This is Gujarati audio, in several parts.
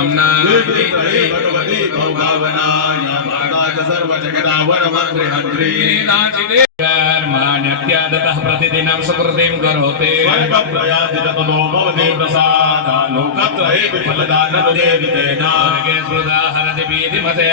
धाम्ना मान्यत्यादतः प्रतिदिनं सुकृतिं करोति हरति भीतिमते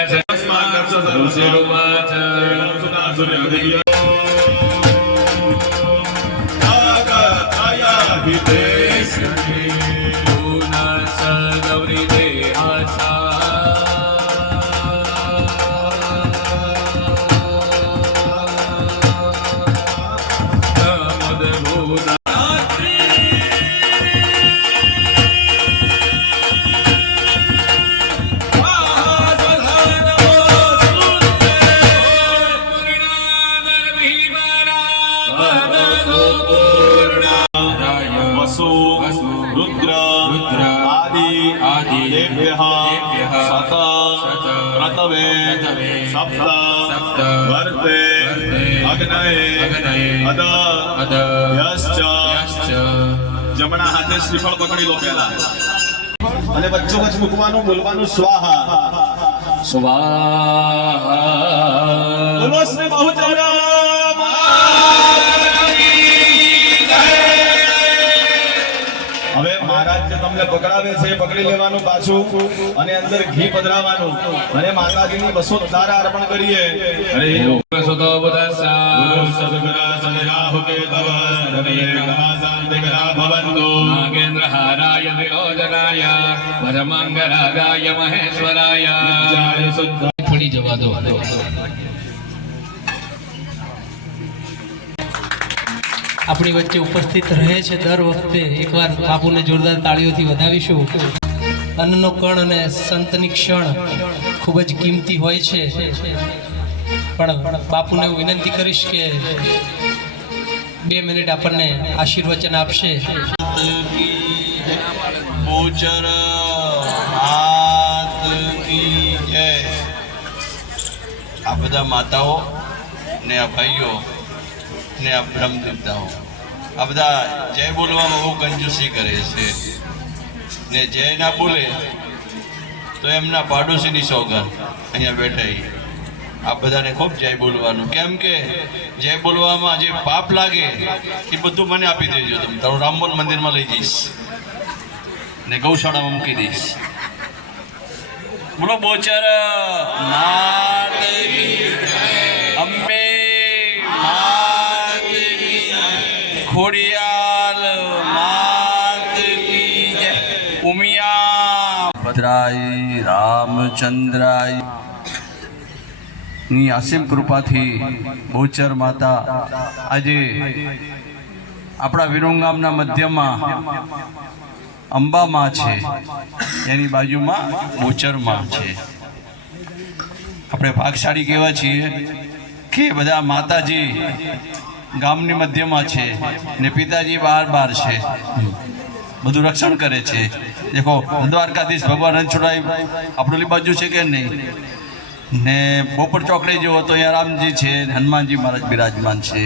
જમણા હાથે શ્રીફળ પકડી લો પહેલા અને વચ્ચો વચ્ચ મૂકવાનું બોલવાનું સ્વાહા સ્વાહા બોલો શ્રી બહુચર હવે મહારાજ જે તમને પકડાવે છે પકડી લેવાનું પાછું અને અંદર ઘી પધરાવવાનું અને માતાજીની 200 તારા અર્પણ કરીએ અરે સુતો બુદ્ધસ્સા સદગુરા સદરાહુ કે તવ સદયે ગમાસાંતિકરા ભવન્તુ નાગેન્દ્ર હારાય વિલોચનાય પરમંગરાગાય મહેશ્વરાય જય શુદ્ધ પડી જવા દો આપણી વચ્ચે ઉપસ્થિત રહે છે દર વખતે એકવાર બાપુને જોરદાર તાળીઓથી વધાવીશું અન્નનો કણ અને સંતની ક્ષણ ખૂબ જ કિંમતી હોય છે પણ બાપુને હું વિનંતી કરીશ કે 2 મિનિટ આપણને આશીર્વચન આપશે બહુચર માત કી જય આ બધા માતાઓ ને આ ભાઈઓ ને આ બ્રહ્મ દેવતાઓ આ બધા જય બોલવામાં બહુ કંજૂસી કરે છે ને જય ના બોલે તો એમના પાડોશીની સોગંદ અહીંયા બેઠા આ બધાને ખૂબ જય બોલવાનું કેમ કે જય બોલવામાં જે પાપ લાગે એ બધું મને આપી દેજો તમે તારું રામવન મંદિરમાં લઈ જઈશ ને ગૌશાળામાં મૂકી દઈશ બોલો બહુચર નાથ અંબે ખોડિયાલ માત કી જય ઉમિયા ભદ્રાય રામચંદ્રાય ની અસીમ કૃપાથી બહુચર માતા આજે આપણા વિરંગામના મધ્યમાં અંબામાં છે એની બાજુમાં બહુચરમાં છે આપણે ભાગશાળી કહેવા છીએ કે બધા માતાજી ગામની મધ્યમાં છે ને પિતાજી બહાર છે બધું રક્ષણ કરે છે દેખો દ્વારકાધીશ ભગવાન રણછોડાઈ આપણું બાજુ છે કે નહીં ને બોપર ચોકડી જેવો તો અહીંયા રામજી છે હનુમાનજી મહારાજ બિરાજમાન છે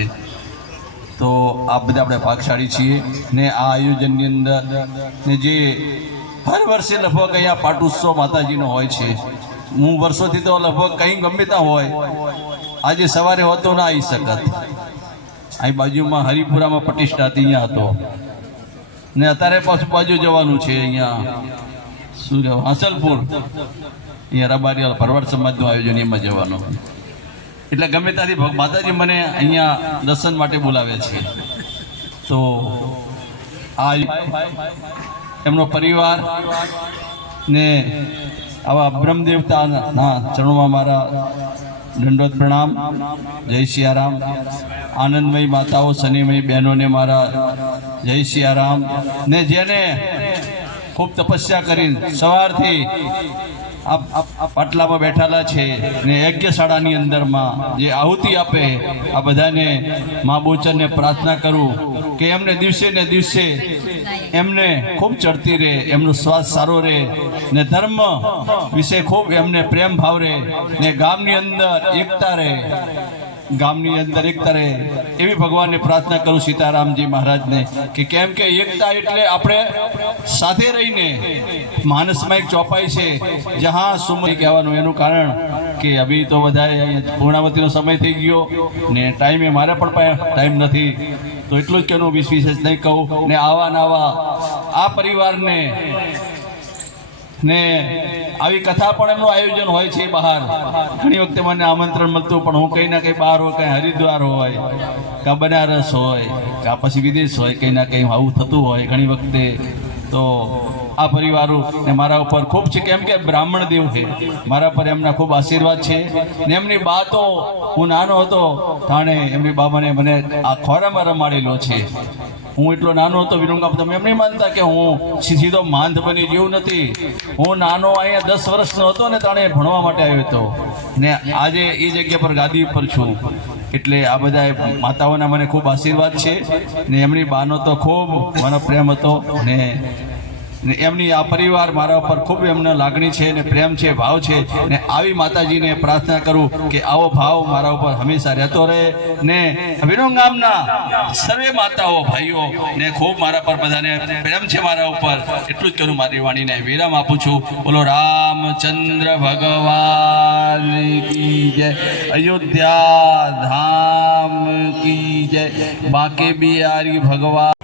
તો આ બધા આપણે ભાગશાળી છીએ ને આ આયોજનની અંદર ને જે હર વર્ષે લગભગ અહીંયા પાટોત્સવ માતાજીનો હોય છે હું વર્ષોથી તો લગભગ કંઈ ગમે ત્યાં હોય આજે સવારે હોતો ના આવી શકત અહીં બાજુમાં હરિપુરામાં પ્રતિષ્ઠાથી અહીંયા હતો ને અત્યારે પાછું બાજુ જવાનું છે અહીંયા શું કહેવાય હાંસલપુર અહીંયા રબારી ભરવાડ સમાજનું આયોજન એમાં જવાનું એટલે ગમે ત્યાંથી માતાજી મને અહીંયા દર્શન માટે બોલાવે છે તો આ એમનો પરિવાર ને આવા બ્રહ્મદેવતાના ચરણોમાં મારા દંડોત પ્રણામ જય સિયારામ આનંદમય માતાઓ શનિમય બહેનોને મારા જય સિયારામ ને જેને ખૂબ તપસ્યા કરીને સવારથી પાટલામાં બેઠેલા છે ને યજ્ઞશાળાની અંદરમાં જે આહુતિ આપે આ બધાને મા બહુચરને પ્રાર્થના કરું કે એમને દિવસે ને દિવસે એમને ખૂબ ચડતી રહે, એમનો શ્વાસ સારો રહે ને ધર્મ વિશે ખૂબ એમને પ્રેમ ભાવ રહે ને ગામની અંદર એકતા રહે ગામની અંદર એકતા રહે એવી ભગવાનને પ્રાર્થના કરું સીતારામજી મહારાજને કે કેમ કે એકતા એટલે આપણે સાથે રહીને માનસમાં એક ચોપાઈ છે જહાં સુમરી કહેવાનું એનું કારણ કે અભી તો વધારે પૂર્ણાવતીનો સમય થઈ ગયો ને ટાઈમે મારે પણ ટાઈમ નથી તો એટલું જ કે હું વિશેષ નહીં કહું ને આવા આ પરિવારને ને આવી કથા પણ એમનું આયોજન હોય છે બહાર ઘણી વખતે મને આમંત્રણ મળતું પણ હું કંઈ ના કંઈ બહાર હોય કંઈ હરિદ્વાર હોય કાં બનારસ હોય કાં પછી વિદેશ હોય કંઈ ના કંઈ આવું થતું હોય ઘણી વખતે તો આ પરિવારો ને મારા ઉપર ખૂબ છે કેમ કે બ્રાહ્મણ દેવ છે મારા પર એમના ખૂબ આશીર્વાદ છે ને એમની બા તો હું નાનો હતો તાણે એમની બા મને આ ખોરામાં રમાડેલો છે હું એટલો નાનો હતો વિરંગામ તમે એમ નહીં માનતા કે હું સીધો માંદ બની જેવું નથી હું નાનો અહીંયા 10 વર્ષનો હતો ને તાણે ભણવા માટે આવ્યો હતો ને આજે એ જગ્યા પર ગાદી ઉપર છું એટલે આ બધા માતાઓના મને ખૂબ આશીર્વાદ છે ને એમની બાનો તો ખૂબ મને પ્રેમ હતો ને એમની આ પરિવાર મારા ઉપર ખૂબ એમને લાગણી છે ને પ્રેમ છે ભાવ છે ને આવી માતાજીને પ્રાર્થના કરું કે આવો ભાવ મારા ઉપર હંમેશા રહેતો રહે ને વિરંગામના સર્વે માતાઓ ભાઈઓ ને ખૂબ મારા પર બધાને પ્રેમ છે મારા ઉપર એટલું જ કરું મારી વાણીને વિરામ આપું છું બોલો રામચંદ્ર ભગવાન કી જય અયોધ્યા ધામ કી જય બાકે બિહારી ભગવાન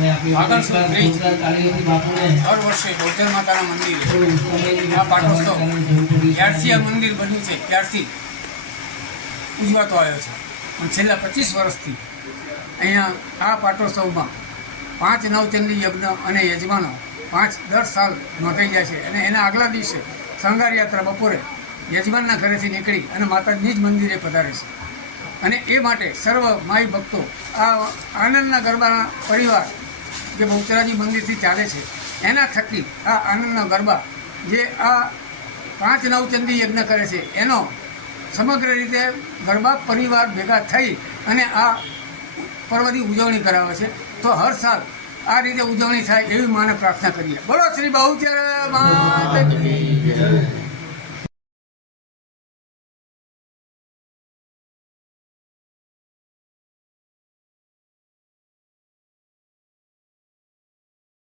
દર વર્ષે બોધર માતાના મંદિરે આ પાટોત્સવ ત્યારથી આ મંદિર બન્યું છે ત્યારથી ઉજવાતો આવ્યો છે અને છેલ્લા 25 વર્ષથી અહીંયા આ પાટોત્સવમાં 5 નવચંડી યજ્ઞ અને યજમાનો 5 દર સાલ નોંધાઈ જાય છે અને એના આગલા દિવસે શણગાર યાત્રા બપોરે યજમાનના ઘરેથી નીકળી અને માતાજીની જ મંદિરે પધારે છે અને એ માટે સર્વ માઈ ભક્તો આ આનંદના ગરબાના પરિવાર જે બહુચરાજી મંદિરથી ચાલે છે એના થકી આ આનંદના ગરબા જે આ 5 નવચંડી યજ્ઞ કરે છે એનો સમગ્ર રીતે ગરબા પરિવાર ભેગા થઈ અને આ પર્વની ઉજવણી કરાવે છે તો હર સાલ આ રીતે ઉજવણી થાય એવી માને પ્રાર્થના કરીએ બોલો શ્રી બહુચર માતા કી જય.